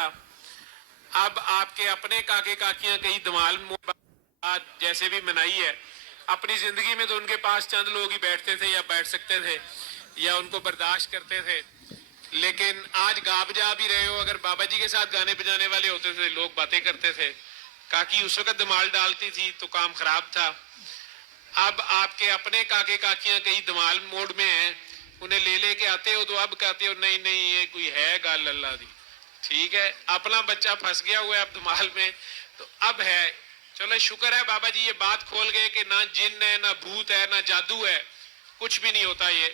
اب آپ کے اپنے کاکے کاکیاں کئی دمال جیسے بھی منائی ہے، اپنی زندگی میں تو ان کے پاس چند لوگ ہی بیٹھتے تھے یا بیٹھ سکتے تھے یا ان کو برداشت کرتے تھے، لیکن آج گا بجا بھی رہے ہو، اگر بابا جی کے ساتھ گانے بجانے والے ہوتے تھے لوگ باتیں کرتے تھے، کاکی اس وقت دمال ڈالتی تھی تو کام خراب تھا۔ اب آپ کے اپنے کاکے کاکیاں کئی دمال موڈ میں ہیں، انہیں لے کے آتے ہو تو اب کہتے ہو نہیں نہیں یہ کوئی ہے گل اللہ دی، ٹھیک ہے اپنا بچہ پھنس گیا ہوا ہے اب دمال میں تو اب ہے، چلو شکر ہے بابا جی یہ بات کھول گئے کہ نہ جن ہے نہ بھوت ہے نہ جادو ہے، کچھ بھی نہیں ہوتا، یہ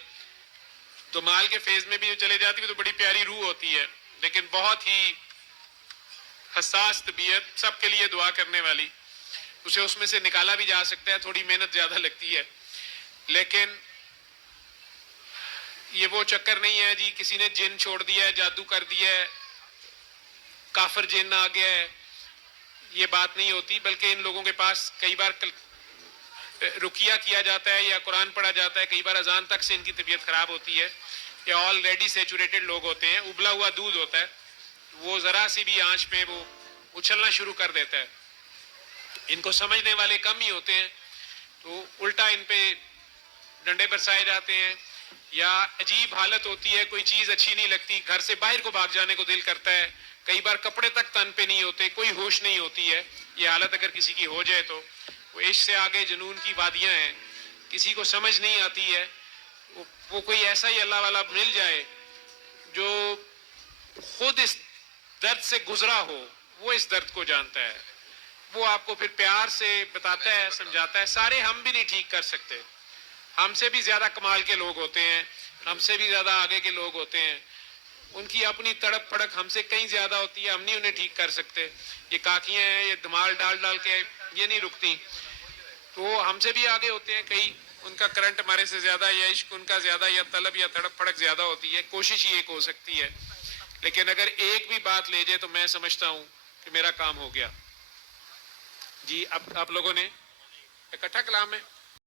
دمال کے فیز میں بھی چلے جاتی ہے تو بڑی پیاری روح ہوتی ہے، لیکن بہت ہی حساس طبیعت، سب کے لیے دعا کرنے والی، اسے اس میں سے نکالا بھی جا سکتا ہے، تھوڑی محنت زیادہ لگتی ہے، لیکن یہ وہ چکر نہیں ہے جی کسی نے جن چھوڑ دیا ہے، جادو کر دیا ہے، کافر جن آ گیا ہے، یہ بات نہیں ہوتی، بلکہ ان لوگوں کے پاس کئی بار رقیہ کیا جاتا ہے یا قرآن پڑھا جاتا ہے، کئی بار اذان تک سے ان کی طبیعت خراب ہوتی ہے، یا آلریڈی سیچوریٹڈ لوگ ہوتے ہیں، ابلا ہوا دودھ ہوتا ہے، وہ ذرا سی بھی آنچ پہ وہ اچھلنا شروع کر دیتا ہے، ان کو سمجھنے والے کم ہی ہوتے ہیں تو الٹا ان پہ ڈنڈے برسائے جاتے ہیں، یا عجیب حالت ہوتی ہے، کوئی چیز اچھی نہیں لگتی، گھر سے باہر کو بھاگ جانے کو دل کرتا ہے، کئی بار کپڑے تک تن پہ نہیں ہوتے، کوئی ہوش نہیں ہوتی ہے، یہ حالت اگر کسی کی ہو جائے تو وہ عشق سے آگے جنون کی وادیاں ہیں، کسی کو سمجھ نہیں آتی ہے، وہ کوئی ایسا ہی اللہ والا مل جائے جو خود اس درد سے گزرا ہو، وہ اس درد کو جانتا ہے، وہ آپ کو پھر پیار سے بتاتا ہے، سمجھاتا ہے، سارے ہم بھی نہیں ٹھیک کر سکتے، ہم سے بھی زیادہ کمال کے لوگ ہوتے ہیں، ہم سے بھی زیادہ آگے کے لوگ ہوتے ہیں، ان کی اپنی تڑپ پھڑک ہم سے کہیں زیادہ ہوتی ہے، ہم نہیں انہیں ٹھیک کر سکتے، یہ کاکیاں ہیں یہ دمال ڈال ڈال کے یہ نہیں رکتی، تو ہم سے بھی آگے ہوتے ہیں کئی، ان کا کرنٹ ہمارے سے زیادہ یا عشق ان کا زیادہ یا طلب یا تڑپ پھڑک زیادہ ہوتی ہے، کوشش ہی ایک ہو سکتی ہے، لیکن اگر ایک بھی بات لے جائے تو میں سمجھتا ہوں کہ میرا کام ہو گیا۔ جی اب آپ لوگوں نے اکٹھا کلام ہے